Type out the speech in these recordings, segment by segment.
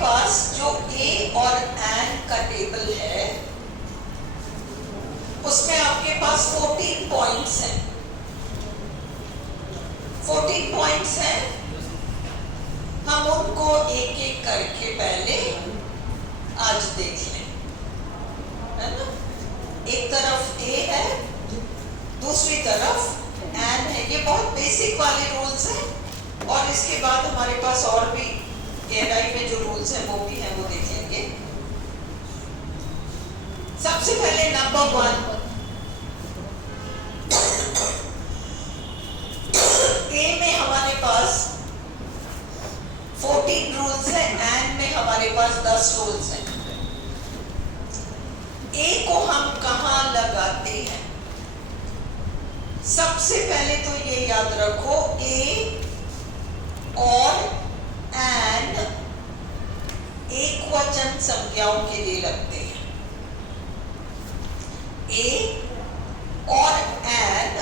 पास जो ए और एन का टेबल है उसमें आपके पास 14 पॉइंट्स हैं। 14 पॉइंट्स हैं, हम उनको एक एक करके पहले आज देख लें, है ना। एक तरफ ए है, दूसरी तरफ एन है। ये बहुत बेसिक वाले रूल्स हैं और इसके बाद हमारे पास और भी गहराई में जो रूल्स हैं वो भी हैं, वो देख लेंगे। सबसे पहले नंबर 1, ए में हमारे पास 14 रूल्स हैं, एन में हमारे पास 10 रूल्स हैं। ए को हम कहां लगाते हैं? सबसे पहले तो ये याद रखो, ए और एन एक वचन संज्ञाओं के लिए लगते हैं। ए और एन,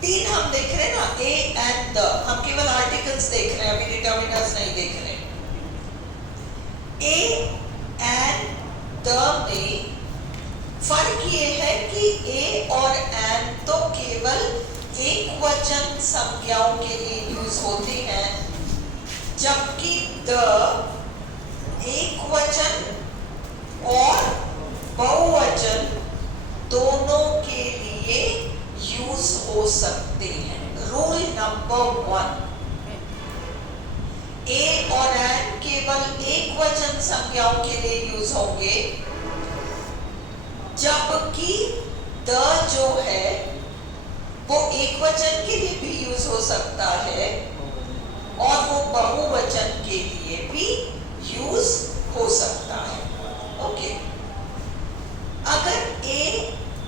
तीन हम देख रहे हैं ना, ए एंड द, हम केवल आर्टिकल्स देख रहे हैं, अभी डिटर्मिनर्स नहीं देख रहे। ए एंड द में फर्क ये है कि ए और एन तो केवल एक वचन संज्ञाओं के लिए यूज होते हैं, जबकि द एक वचन और बहुवचन दोनों के लिए यूज हो सकते हैं। रूल नंबर 1, ए और एन केवल एक वचन संज्ञाओं के लिए यूज होंगे, जबकि द जो है वो एक वचन के लिए भी यूज हो सकता है और वो बहुवचन के लिए भी यूज हो सकता है। ओके, अगर ए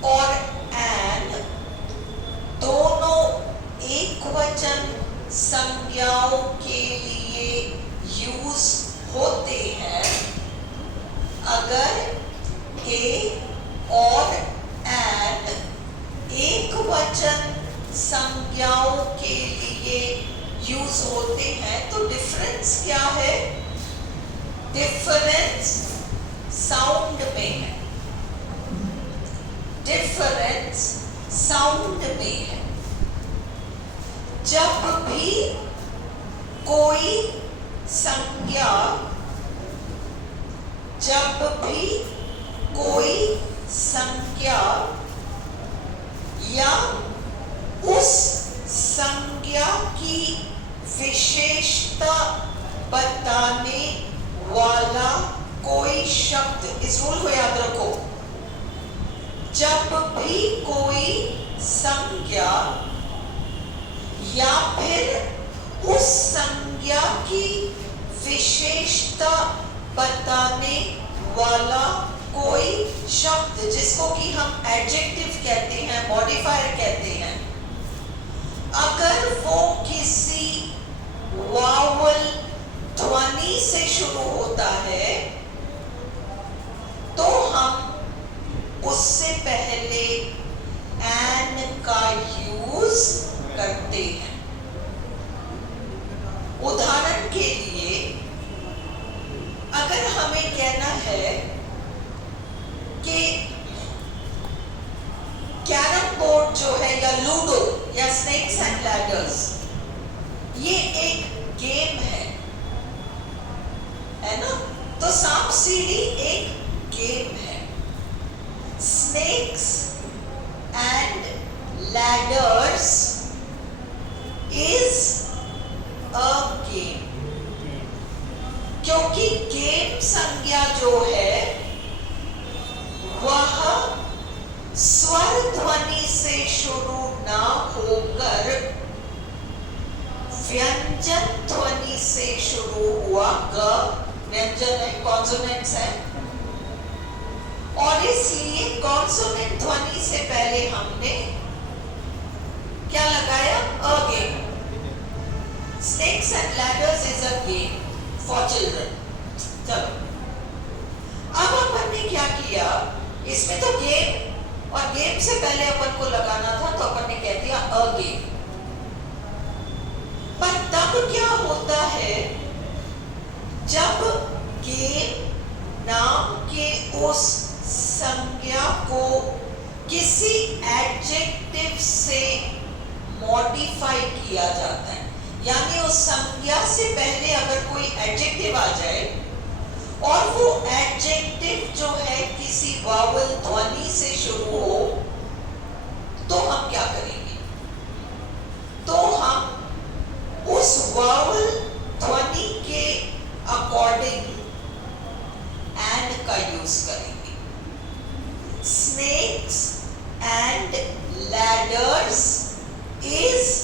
और एन दोनों एक वचन संज्ञाओं के लिए यूज होते हैं, अगर ए और एन एक वचन संज्ञाओं के लिए यूज होते हैं, तो डिफरेंस क्या है? डिफरेंस साउंड में है। डिफरेंस साउंड में है। जब भी कोई संज्ञा, जब भी कोई संज्ञा या उस संज्ञा की विशेषता बताने वाला कोई शब्द, इस रूल को याद रखो, जब भी कोई संज्ञा या फिर उस संज्ञा की विशेषता बताने वाला कोई शब्द, जिसको कि हम एडजेक्टिव कहते हैं, मॉडिफायर कहते हैं, अगर वो किसी वावल ध्वनि से शुरू होता है तो हम उससे पहले एन का यूज करते हैं। उदाहरण के लिए, अगर हमें कहना है कि कैरम बोर्ड जो है या लूडो या स्नेक्स एंड लैडर्स, ये एक गेम है ना, तो सांप सीढ़ी एक गेम है। Snakes and ladders is a game, क्योंकि गेम संज्ञा जो है वह स्वर ध्वनि से शुरू ना होकर व्यंजन ध्वनि से शुरू हुआ। ग व्यंजन है, कॉन्सोनेंट्स है, और इसलिए कॉन्सोनेंट ध्वनि से पहले हमने क्या लगाया? A game. Snakes and ladders is a game for children. चलो, अब अपन ने क्या किया, इसमें तो गेम और गेम से पहले अपन को लगाना था, तो अपन ने कह दिया अ गेम। पर तब क्या होता है, जब मॉडिफाई किया जाता है, यानी उस संज्ञा से पहले अगर कोई एडजेक्टिव आ जाए और वो एडजेक्टिव जो है किसी वावल ध्वनि से शुरू हो, तो हम क्या करेंगे? तो हम उस वावल ध्वनि के अकॉर्डिंग एंड का यूज करेंगे। Snakes and ladders is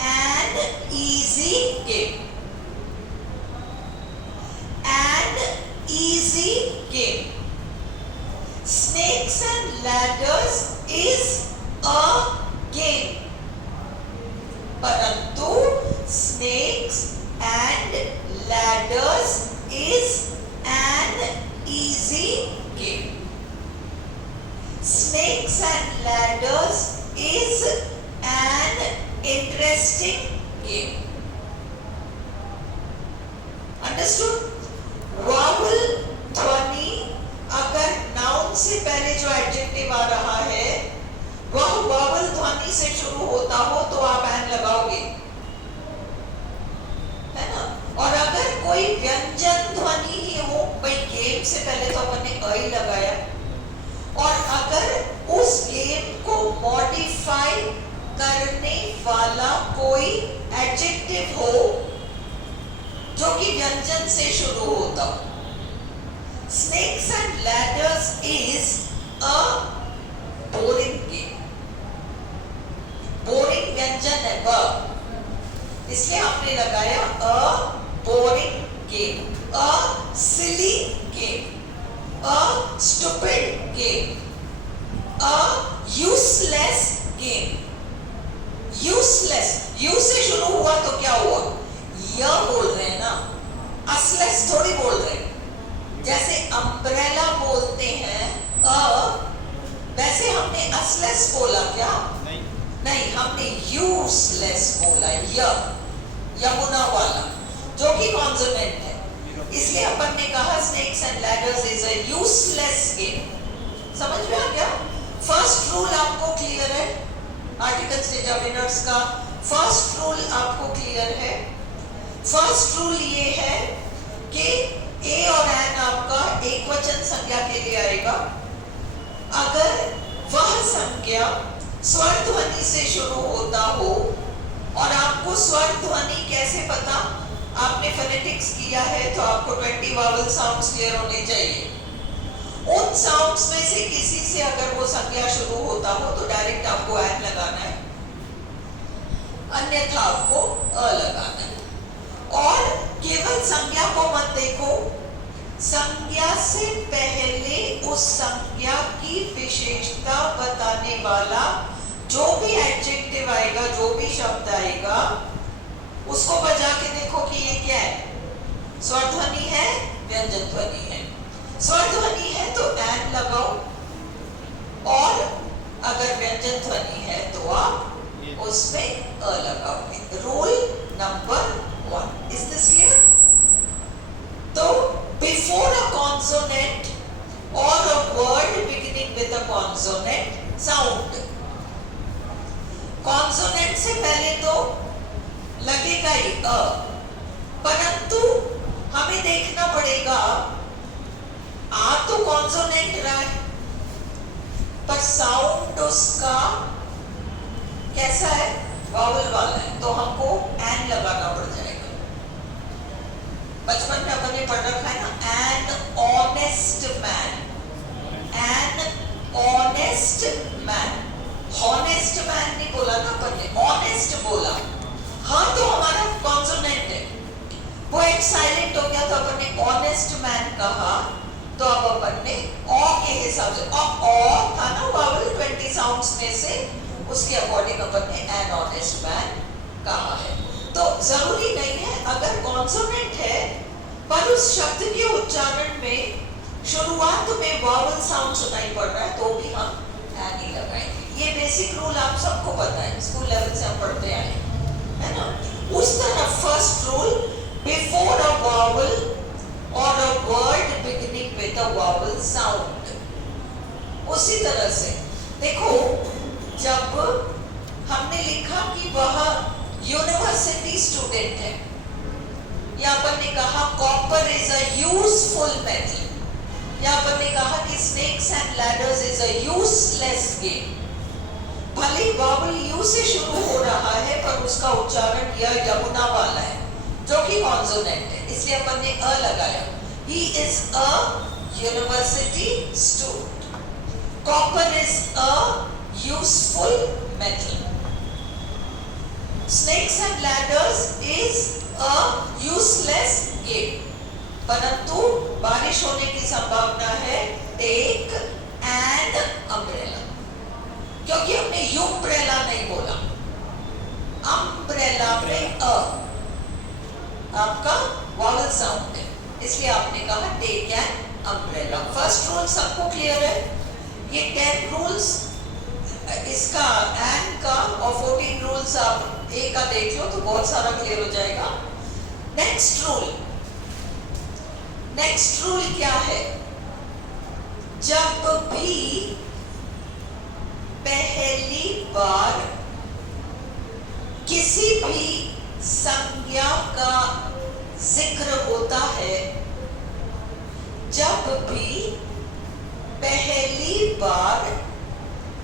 an easy game. An easy game. Snakes and ladders is a game. परंतु snakes and ladders is an easy game. Snakes and ladders is an interesting game. Understood? Vowel ध्वनि अगर noun से पहले जो adjective आ रहा है वह vowel ध्वनि से शुरू होता हो तो आप एन लगाओगे, है ना? और अगर कोई व्यंजन ध्वनि ही हो, भाई गेम से पहले तो अपन ने अ ही लगाया, और अगर उस गेम को मॉडिफाई करने वाला कोई एडजेक्टिव हो जो कि व्यंजन से शुरू होता हो। Snakes and ladders is a boring game. Boring व्यंजन है ब, इसलिए आपने लगाया a boring game, a silly game, a stupid game, a useless game. Useless, u से शुरू हुआ तो क्या हुआ? यह बोल रहे हैं ना, असलेस थोड़ी बोल रहे हैं। जैसे अम्ब्रेला बोलते हैं वैसे हमने असलेस बोला क्या? नहीं, हमने यूजलेस बोला, यमुना वाला जो कि कॉन्सोनेंट है, इसलिए अपन ने कहा snakes and ladders is a useless game. समझ में आ गया? फर्स्ट रूल आपको क्लियर है? आर्टिकल्स डिटरमिनर्स का फर्स्ट रूल आपको क्लियर है? फर्स्ट रूल ये है कि ए और एन आपका एक वचन संज्ञा के लिए आएगा अगर वह संज्ञा स्वर ध्वनि से शुरू होता हो। और आपको स्वर ध्वनि कैसे पता? आपने फोनेटिक्स किया है तो आपको 20 वावल साउंड्स क्लियर होने चाहिए। उन साउंड्स में से किसी से अगर वो संज्ञा शुरू होता हो तो डायरेक्ट आपको एन लगाना है, अन्यथा आपको अ लगाना है। और केवल संज्ञा को मत देखो, संज्ञा से पहले उस संज्ञा की विशेषता बताने वाला जो भी एडजेक्टिव आएगा, जो भी शब्द आएगा, उसको बजा के देखो कि ये क्या है, स्वर ध्वनि है, व्यंजन ध्वनि है। स्वर ध्वनि है तो एन लगाओ, और अगर व्यंजन ध्वनि है तो आप उसमें अ लगाओगे। Rule number 1, is this clear? तो before a consonant or a word beginning with a consonant sound, consonant से पहले तो लगेगा ही अ, परंतु हमें देखना पड़ेगा आ तो consonant रहा है पर साउंड उसका कैसा है? वावल वाला है, तो हमको एन लगाना पड़ जाएगा। बचपन में अपन ने पढ़ रखा है ना, an honest man, an honest man. Honest man नहीं बोला ना अपन ने, ऑनेस्ट बोला। हाँ तो हमारा कॉन्सोनेंट है, वो एक साइलेंट हो गया तो अपन ने ऑनेस्ट मैन कहा, तो अब अपन ने ऑ के हिसाब से, ऑ था ना वावल 20 साउंड्स में से, उसके अकॉर्डिंग अपन ने एन ऑनेस्ट मैन कहा है। तो जरूरी नहीं है अगर कॉन्सोनेंट है पर उस शब्द के उच्चारण में शुरुआत में वावल साउंड सुनाई पड़ रहा है तो भी हम एन ही लगाएंगे। ये बेसिक रूल आप सबको पता है, स्कूल लेवल से हम पढ़ते आए हैं, है ना? उस तरह first rule, before a vowel or a word beginning with a vowel sound. उसी तरह से देखो, जब हमने लिखा कि वह यूनिवर्सिटी स्टूडेंट है, या अपन ने कहा copper is a useful metal, या अपन ने कहा कि snakes and ladders is a useless game. भले वावल यू से शुरू हो रहा है पर उसका उच्चारण यह यमुना वाला है जो कि कॉन्सोनेंट है, इसलिए अपन ने अ लगाया। He is a university student. Copper is a useful metal. Snakes and ladders is a useless game. परंतु बारिश होने की संभावना है, टेक एन अम्ब्रेला, क्योंकि हमने यूम्ब्रेला नहीं बोला, अम्ब्रेला में अ आपका वॉवल साउंड है, इसलिए आपने कहा take an umbrella. First rule सबको क्लियर है? ये 10 रूल्स इसका एन का और 14 रूल्स आप ए का देख लो तो बहुत सारा क्लियर हो जाएगा। नेक्स्ट रूल क्या है? जब भी पहली बार किसी भी संज्ञा का जिक्र होता है, जब भी पहली बार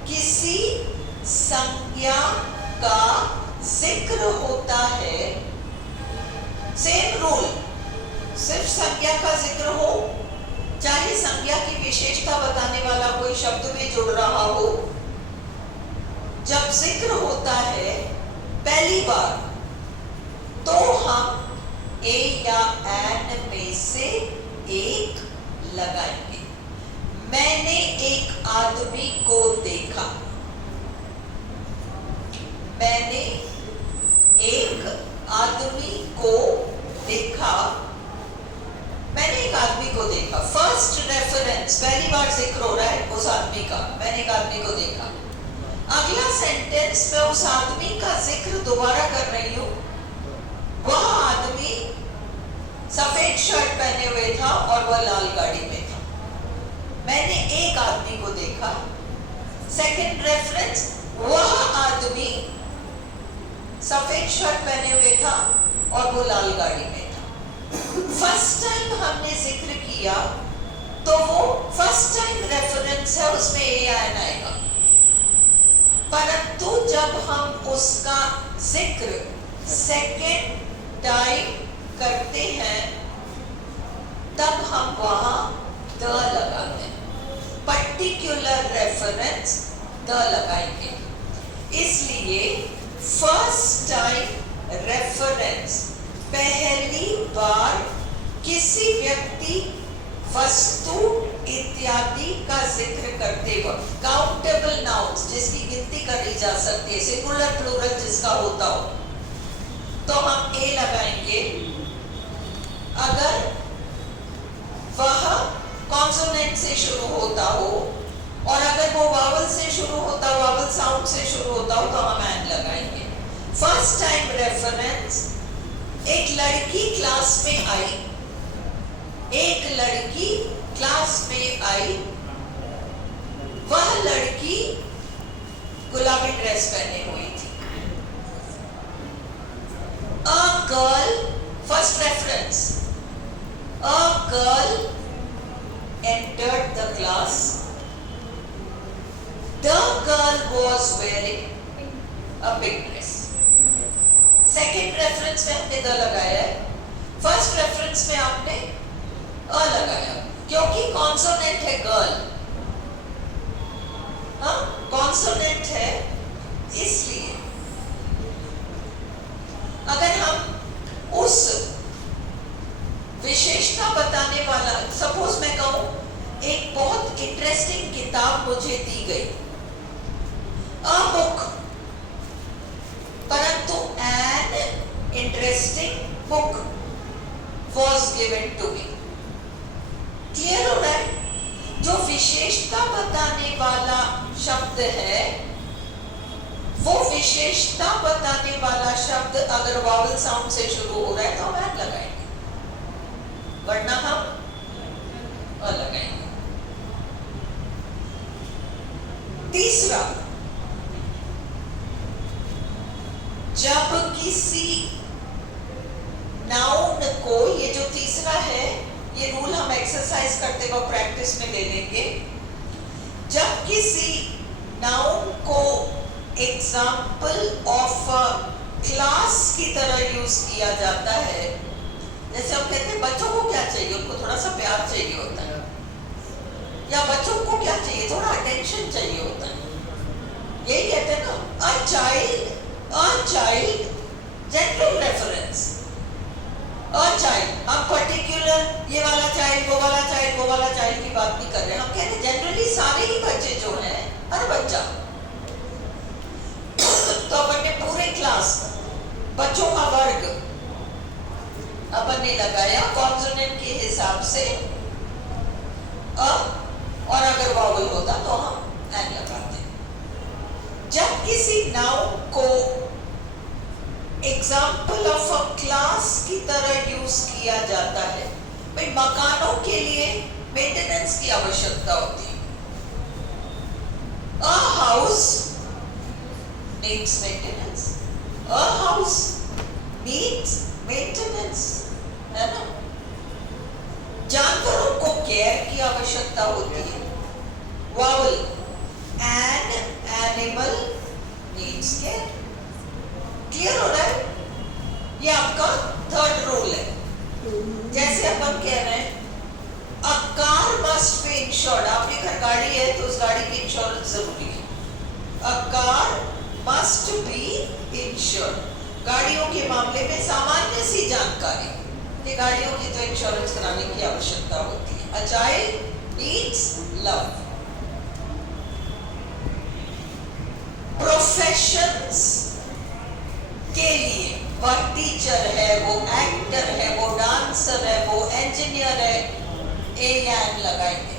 किसी संज्ञा का जिक्र होता है, सेम रूल, सिर्फ संज्ञा का जिक्र हो, चाहे संज्ञा की विशेषता बताने वाला कोई शब्द भी जुड़ रहा हो, जब जिक्र होता है पहली बार तो हम ए या एन में से एक लगाएंगे। मैंने एक आदमी को देखा, मैंने एक आदमी को देखा, मैंने एक आदमी को देखा। फर्स्ट रेफरेंस, पहली बार जिक्र हो रहा है उस आदमी का, मैंने एक आदमी को देखा। अगला सेंटेंस में उस आदमी का जिक्र दोबारा कर रही हूं। वह आदमी सफेद शर्ट पहने हुए था और वह लाल गाड़ी में था। मैंने एक आदमी को देखा। सेकंड रेफरेंस, वह आदमी सफेद शर्ट पहने हुए था और वो लाल गाड़ी में था। फर्स्ट टाइम हमने जिक्र किया तो वो फर्स्ट टाइम रेफरेंस है, उसमें ए या एन आएगा। परंतु जब हम उसका जिक्र सेकेंड टाइम करते हैं तब हम वहां द लगाते हैं, पर्टिकुलर रेफरेंस द लगाएंगे। इसलिए फर्स्ट टाइम रेफरेंस, पहली बार किसी व्यक्ति, वस्तु इत्यादि का जिक्र करते वक्त, काउंटेबल नाउन्स जिसकी गिनती करी जा सकती है, सिंगुलर प्लूरल जिसका होता हो, तो हम ए लगाएंगे। अगर वह कॉन्सोनेंट से शुरू होता हो और अगर वो वावल से शुरू होता हो, वावल साउंड से शुरू होता हो, तो हम एन लगाएंगे। फर्स्ट टाइम रेफरेंस, एक लड़की क्लास में आई, एक लड़की क्लास में आई, वह लड़की गुलाबी ड्रेस पहने हुई थी। A girl, first reference, a girl entered the class. The girl was wearing a pink dress. Second reference में हमने द लगाया है, फर्स्ट रेफरेंस में आपने अ लगाया, क्योंकि कॉन्सोनेंट है गर्ल, हाँ कॉन्सोनेंट है, इसलिए अगर हम उस विशेषता बताने वाला, सपोज मैं कहूं एक बहुत इंटरेस्टिंग किताब मुझे दी गई, अ बुक, परंतु an interesting book was given to me. Clear हो रहा है? जो विशेषता बताने वाला शब्द है, वो विशेषता बताने वाला शब्द अगर वावल साउंड से शुरू हो रहा है तो हम एन लगाएंगे, वरना हम अ लगाएंगे। तीसरा, जब किसी तीसरा है, ये रूल हम एक्सरसाइज करते वक्त प्रैक्टिस में ले लेंगे। जब किसी नाउन को एग्जाम्पल ऑफ क्लास की तरह यूज किया जाता है, जैसे हम कहते हैं बच्चों को क्या चाहिए, उनको थोड़ा सा प्यार चाहिए होता है, या बच्चों को क्या चाहिए, थोड़ा अटेंशन चाहिए होता है, यही कहते हैं ना, a child general reference, a child. हम पर्टिकुलर ये वाला चाइल्ड, वो वाला चाइल्ड, वो वाला चाइल्ड की बात नहीं कर रहे, हम कहते हैं जनरली सारे ही बच्चे जो हैं, हर बच्चा। तो अपन ने पूरे क्लास, बच्चों का वर्ग अपन ने लगाया कॉन्सोनेंट के हिसाब से अ, और अगर वावल होता तो हम एन लगाते। जब किसी नाउन को एग्जाम्पल ऑफ अ क्लास की तरह यूज किया जाता है, भाई मकानों के लिए मेंटेनेंस की आवश्यकता होती है। A house needs maintenance, a house needs maintenance, है ना। जानवरों को केयर की आवश्यकता होती है, vowel an animal needs care. Clear हो रहा है? ये आपका थर्ड रूल है। जैसे अपन कह रहे हैं a car must be insured, आपके घर गाड़ी है तो उस गाड़ी की इंश्योरेंस जरूरी है। A car must be insured. गाड़ियों के मामले में सामान्य सी जानकारी कि गाड़ियों की तो इंश्योरेंस कराने की आवश्यकता होती है। A child needs love. Professions के लिए वह टीचर है, वो एक्टर है, वो डांसर है, वो इंजीनियर है, ए या एन लगाएंगे।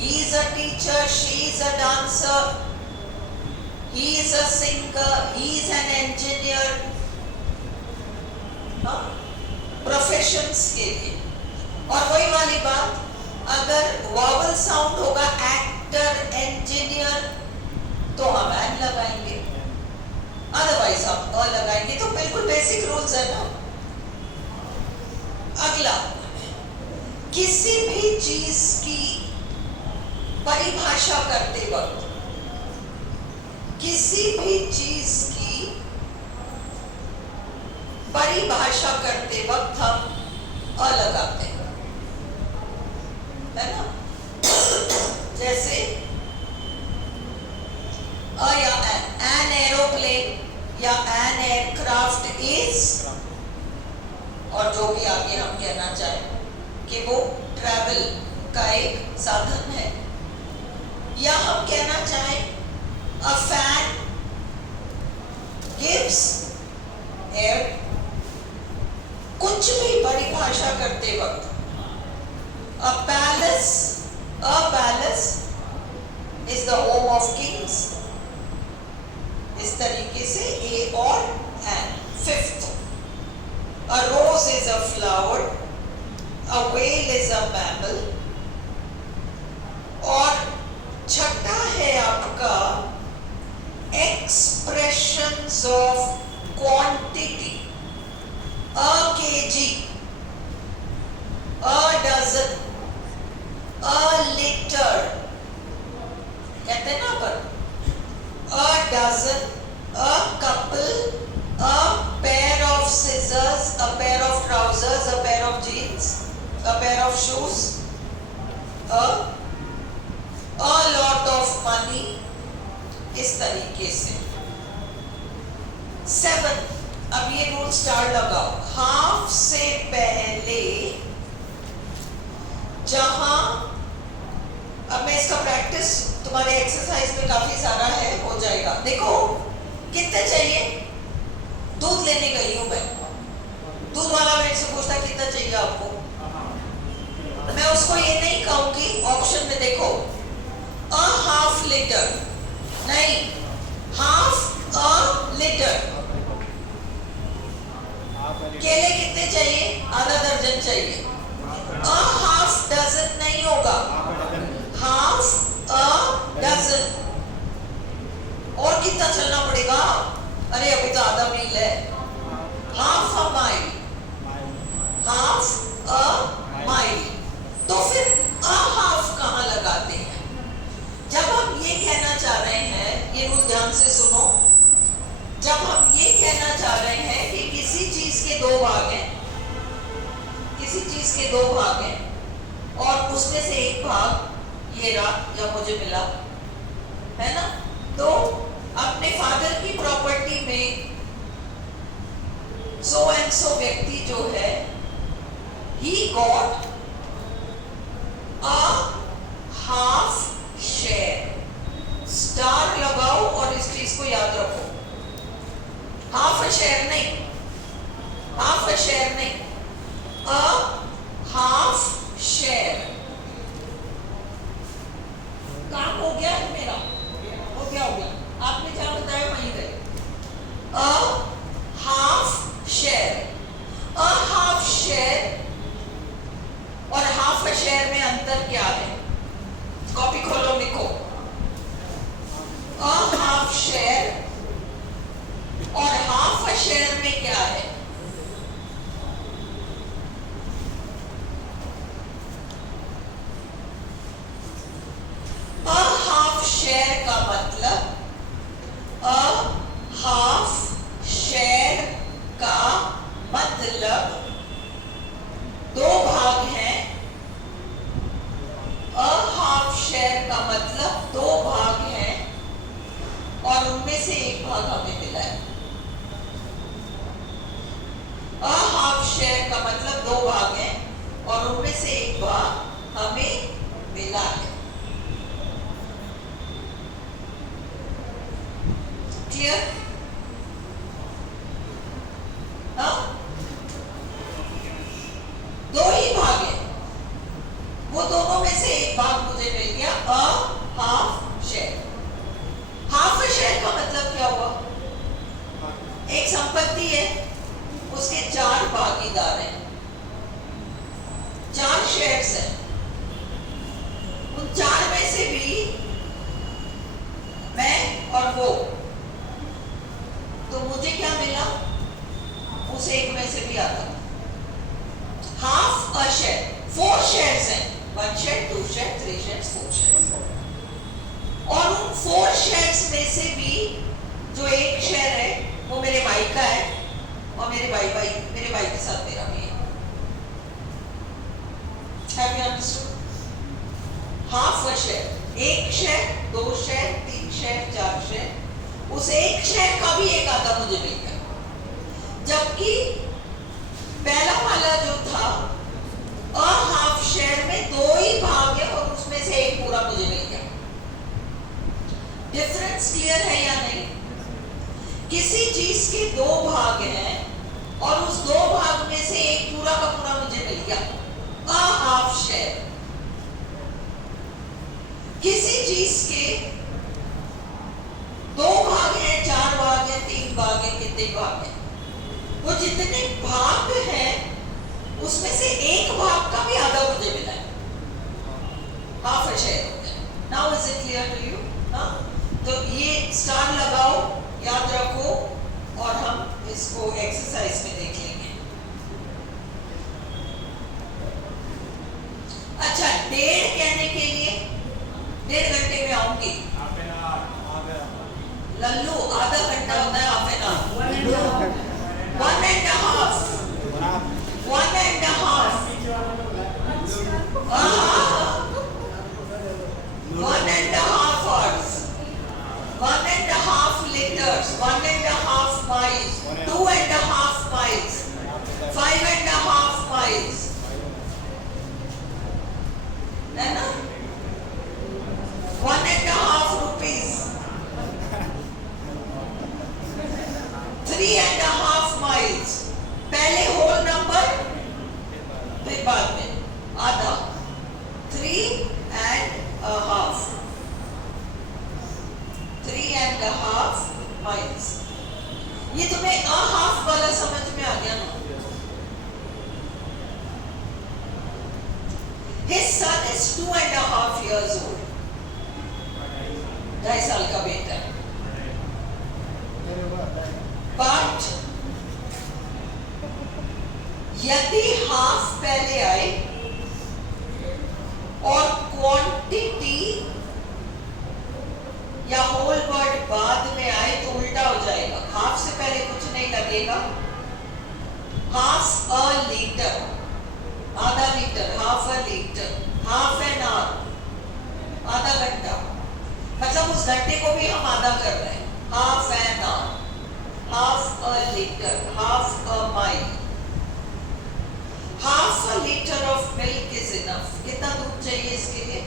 He is a teacher, she is a dancer, he is a singer, he is an engineer। Professions के लिए। और वही वाली बात, अगर वावल साउंड होगा एक्टर, इंजीनियर, तो हम एन लगाएंगे, अदरवाइज हम अ लगाएंगे। तो बिल्कुल बेसिक रूल्स है ना। अगला, किसी भी चीज की परिभाषा करते वक्त, किसी भी चीज की परिभाषा करते वक्त हम अ लगाते हैं, है ना। जैसे अ या एन एरोप्लेन या एन एयरक्राफ्ट इज, और जो भी आगे हम कहना चाहें कि वो ट्रैवल का एक साधन है, या हम कहना चाहें अ फैन गिव्स एयर। कुछ भी परिभाषा करते वक्त, a palace is the home of kings, इस तरीके से ए और an. Fifth, a rose is a flower, a whale is a mammal. और छठा है आपका expressions of quantity, a KG, a dozen, a litre, कहते हैं ना अपन, a dozen, a couple, a pair of scissors, a pair of trousers, a pair of jeans, a pair of shoes, a lot of money, इस तरीके से। 7, अब ये rule star लगाओ, half से पहले जहां, अब मैं इसका प्रैक्टिस तुम्हारे एक्सरसाइज में काफी सारा है, हो जाएगा। देखो कितने चाहिए, दूध लेने गई हूं मैं, दूध वाला मेरे से पूछता कितना चाहिए आपको, मैं उसको ये नहीं कहूंगी, ऑप्शन में देखो अ हाफ लीटर, नहीं, हाफ अ लीटर। केले कितने चाहिए, आधा दर्जन चाहिए, अ हाफ डजन नहीं होगा, हाफ अ डजन। और कितना चलना पड़ेगा, अरे अभी तो आधा मील है, हाफ अ माइल, हाफ किसी चीज के दो भाग हैं और उसमें से एक भाग ये रहा या मुझे मिला, है ना। तो अपने फादर की प्रॉपर्टी में सो एंड सो व्यक्ति जो है, he got a half share। Star लगाओ और इस चीज को याद रखो, हाफ अ शेयर नहीं, हाफ अ शेयर नहीं, अ हाफ शेयर। काम हो गया है मेरा, हो गया, आपने क्या बताया वहीं गए। A half share, a half share और हाफ अ शेयर में अंतर क्या है? कॉपी खोलो, लिखो। अ हाफ शेयर और हाफ अ शेयर में क्या है? अ हाफ शेयर का मतलब, अ हाफ शेयर का मतलब दो भाग हैं। अ हाफ शेयर का मतलब दो भाग हैं और उनमें से एक भाग हमें मिला है। अ हाफ शेयर का मतलब दो भाग हैं और उनमें से एक भाग हमें मिला है। क्लियर? हाँ, दो ही भाग हैं, वो दोनों में से एक भाग मुझे मिल गया। A half share, half share का मतलब क्या हुआ? एक संपत्ति है, उसके चार भागीदार हैं, चार शेयर्स हैं, उन चार में से भी मैं और वो, तो मुझे क्या मिला? उस एक में से भी आता half a share. Four shares हैं, one share, two share, three share, four shares, और उन फोर शेयर्स में से भी जो एक शेयर है वो मेरे भाई का है और मेरे भाई के साथ मेरा भी है। Have you understood? Half a share, एक शेयर, दो शेयर, तीन शेयर, चार शेयर, उस एक शेयर का भी एक आधा मुझे मिल गया, जबकि पहला वाला जो था अ हाफ शेयर में दो ही भाग है और उसमें से एक पूरा मुझे मिल गया। डिफरेंस क्लियर है या नहीं? किसी चीज के दो भाग हैं और उस दो भाग में से एक पूरा का पूरा मुझे मिल गया, अ हाफ शेयर। किसी चीज के दो भाग हैं, चार भाग हैं, तीन भाग हैं, कितने भाग हैं, वो जितने भाग हैं उसमें से एक भाग का भी आधा मुझे मिला है, हाफ अ शेयर हो गया। Now is it clear to you? हाँ, तो ये स्टार लगाओ, याद रखो, और हम इसको एक्सरसाइज में देख लेंगे। अच्छा, डेढ़ कहने के लिए 1.5 घंटे में आऊंगी। लल्लू, आधा घंटा होता है half an hour, 1.5, 1.5, 1.5 hours, 1.5 liters, 1.5 miles, 2.5 miles, 5.5 miles, है ना? 1.5 rupees, 3.5 miles, पहले होल नंबर, फिर बाद में आधा, 3.5, 3.5 miles। ये तुम्हें अ हाफ वाला समझ में आ गया ना? His son is 2.5 years old, 2.5 साल का बेटा है। बट यदि हाफ पहले आए और क्वांटिटी या होल वर्ड बाद में आए तो उल्टा हो जाएगा। हाफ से पहले कुछ नहीं लगेगा, हाफ अ लीटर, आधा litre, half a litre, half an hour, आधा घंटा, मतलब उस घंटे को भी हम आधा कर रहे हैं, half an hour, half a litre, half a mile, half a litre of milk is enough. कितना दूध चाहिए इसके लिए?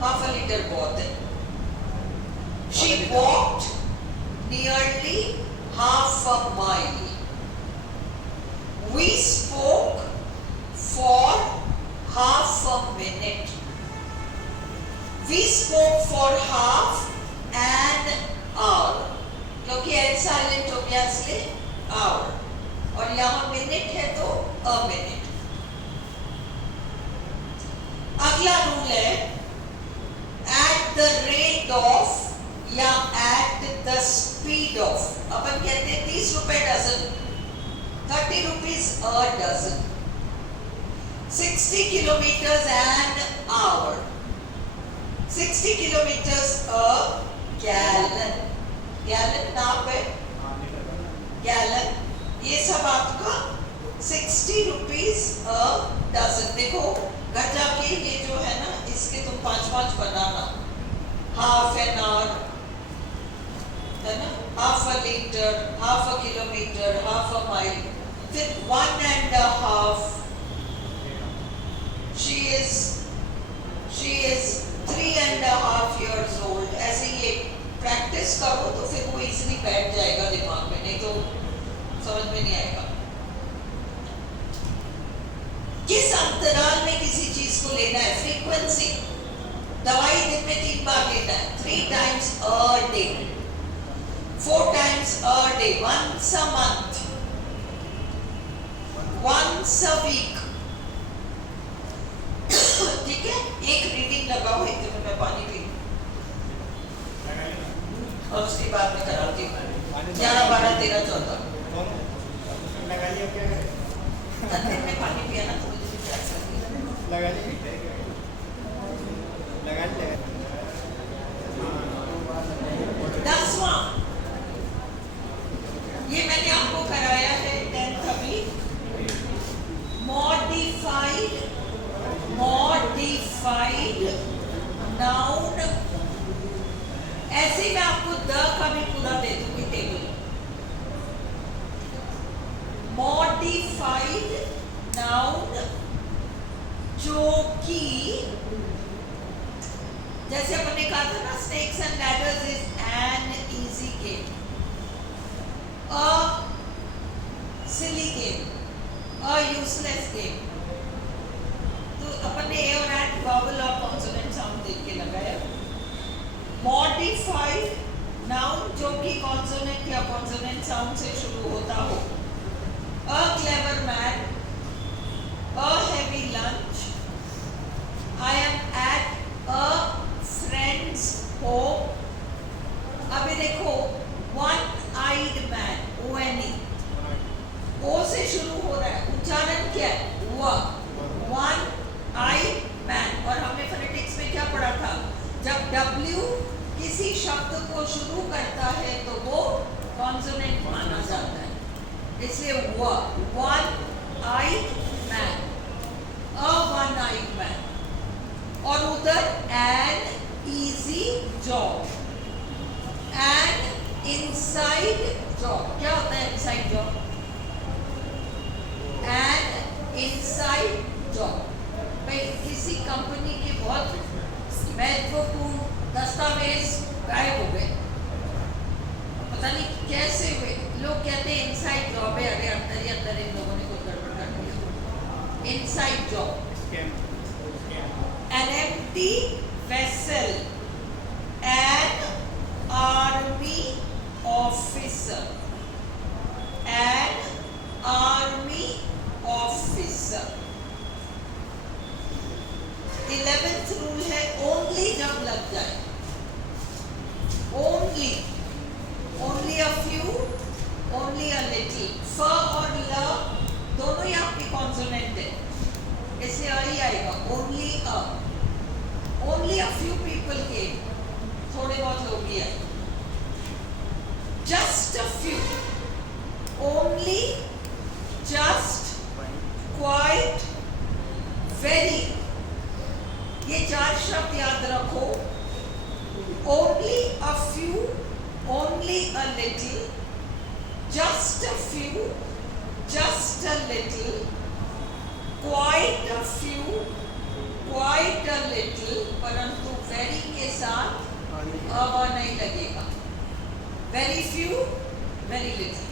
हाफ अ लीटर बहुत है। She walked nearly half a mile. We spoke for half a minute. We spoke for half an hour. क्योंकि L silent हो गया इसलिए hour, और यहाँ मिनट है तो a minute। अगला रूल है at the rate of या at the speed of। अपन कहते हैं 30 रुपए dozen, 30 rupees a dozen, 60 kilometers an hour, 60 kilometers a gallon, gallon नाप है, गैलन, ये सब आपका 60 rupees a dozen। देखो घर जाके ये जो है ना, इसके तुम 5-5 बनाना, हाफ एन आवर है ना, half a litre, half a kilometre, half a mile, फिर 1.5। she is 3.5 years old। ऐसे ये प्रैक्टिस करो तो फिर वो इजीली बैठ जाएगा दिमाग में, नहीं तो समझ में नहीं आएगा। किस अंतराल में किसी चीज को लेना है? फ्रीक्वेंसी। दवाई दिन में 3 बार लेना है, 3 times a day, 4 times a day, once a month, once a week। ठीक है, एक रीडिंग लगाओ, एक दिन में पानी पी और उसके बाद में कराती हूँ 11, 12, 13, 14 दिन में पानी पिया ना तो मुझे भी प्यास लगती है। ये मैंने आपको कराया है 10th अभी, मॉडिफाइड नाउन। ऐसे मैं आपको द का भी पूरा दे दूंगी टेबल। मॉडिफाइड नाउन जो कि जैसे अपन ने कहा था ना, snakes and ladders is an easy game, a silly game, a useless game। तो अपन ने ए और एट वावल और कॉन्सोनेंट साउंड देख के लगाया। मॉडिफाइड नाउन जो कि कॉन्सोनेंट या कॉन्सोनेंट साउंड से शुरू होता हो। a clever man, a heavy lunch, I am at a friend's home। अभी देखो one-eyed man, O-N-E, O से शुरू हो रहा है, उच्चारण क्या है? one-eyed man। और हमने फोनेटिक्स में क्या पढ़ा था? जब W किसी शब्द को शुरू करता है तो वो कॉन्सोनेंट माना जाता है, इसलिए one-eyed man, a one-eyed man। और उधर an easy job, an inside job। क्या होता है inside job? an inside job भाई किसी कंपनी के बहुत महत्वपूर्ण दस्तावेज गायब हो गए, पता नहीं कैसे हुए। लोग कहते हैं इनसाइड जॉब है, अरे अंदर ही अंदर इन लोगों ने कुछ गड़बड़ कर दिया। Inside job, an empty vessel, an army officer, an army officer। 11th rule है ओनली जब लग जाए, only, only a few, only a little. फ और ल दोनों ही आपकी कॉन्सोनेंट है, इसलिए अ ही आएगा, only a. Only a few people के, थोड़े बहुत लोग ही आए। Just a few, only, just, quite, very, ये 4 शब्द याद रखो. Only a few, only a little, just a few, just a little, quite a few, quite a little, परंतु very के साथ अब नहीं लगेगा. Very few, very little,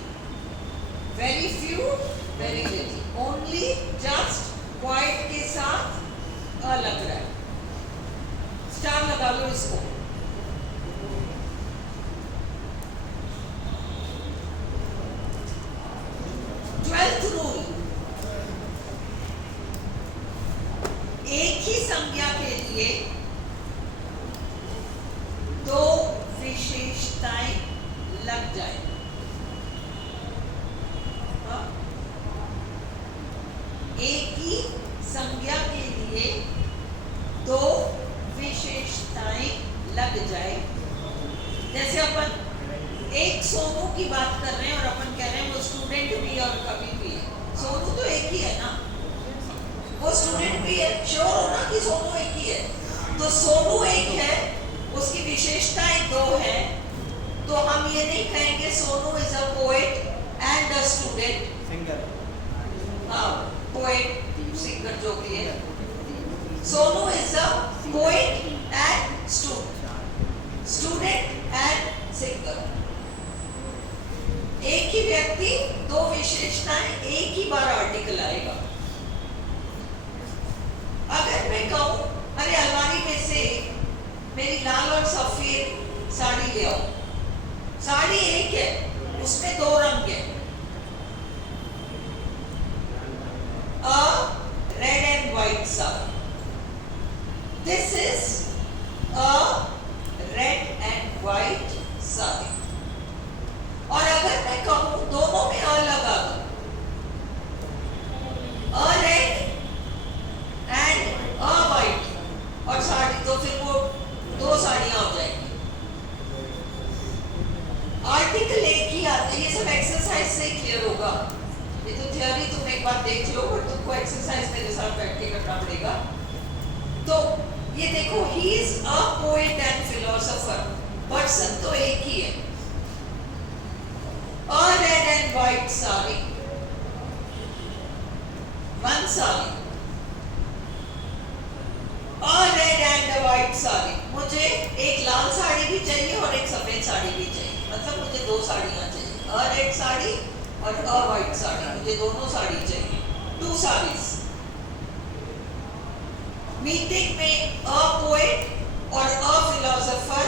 very few, very little, only, just, quite के साथ अ लग रहा है. स्टार लगा लो इसको. ट्वेल्थ रूल, एक ही संज्ञा के लिए दो विशेषताएं लग जाए. एक ही संज्ञा के लिए दो विशेषताएं लग जाए. जैसे अपन एक सोनू की बात कर रहे हैं और अपन कह रहे हैं वो स्टूडेंट भी और कवि भी है. सोनू तो एक ही है ना, वो स्टूडेंट भी है. श्योर हो ना कि सोनू एक ही है. तो सोनू एक है, उसकी विशेषताएं दो है. तो हम ये नहीं कहेंगे Sonu is a poet and a student. Singer, हाँ, पोएट सिंगर जो भी है. Sonu is a poet and student and singer. एक ही व्यक्ति दो विशेषताएं, एक ही बार आर्टिकल आएगा. अगर मैं कहूं अरे अलमारी में से मेरी लाल और सफेद साड़ी ले आओ. साड़ी एक है, उसमें दो रंग है. A red and white sari. This is a red and white sari. और अगर मैं कहूं दोनों में अ लगा दो, अ रेड एंड अ वाइट और साड़ी, तो फिर वो दो साड़ियां हो जाएंगी. आर्टिकल एक ही आता है. ये सब एक्सरसाइज से क्लियर होगा. ये तो थियरी तुम एक बार देख लो, पर तुमको एक्सरसाइज मेरे साथ बैठ के करना पड़ेगा. तो ये देखो, he is a poet and philosopher. Person तो एक ही है. A red and white sari, one sari. A red and a white sari. मुझे एक लाल साड़ी भी चाहिए और एक सफेद साड़ी भी चाहिए. मतलब मुझे दो साड़ियां चाहिए. A red साड़ी और a white साड़ी. मुझे दोनों साड़ी चाहिए. Two sarees. मीटिंग में a poet और a philosopher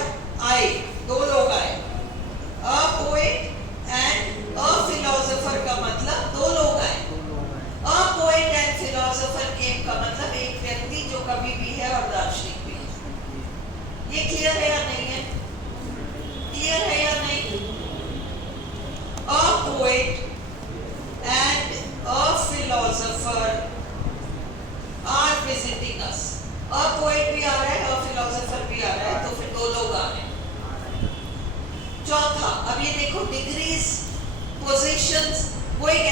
आए. दो लोग आए. A poet and a philosopher का मतलब दो लोग आए. अ पोएट एंड फिलोसोफर केम का मतलब एक व्यक्ति जो कवि भी है और दार्शनिक भी है. ये क्लियर है या नहीं है? क्लियर है या नहीं? A poet and a philosopher are visiting us. A poet भी आ रहा है, अ फिलोसोफर भी आ रहा है, तो फिर दो लोग आ रहे हैं. चौथा, अब ये देखो, डिग्रीज, पोजीशंस, वो एक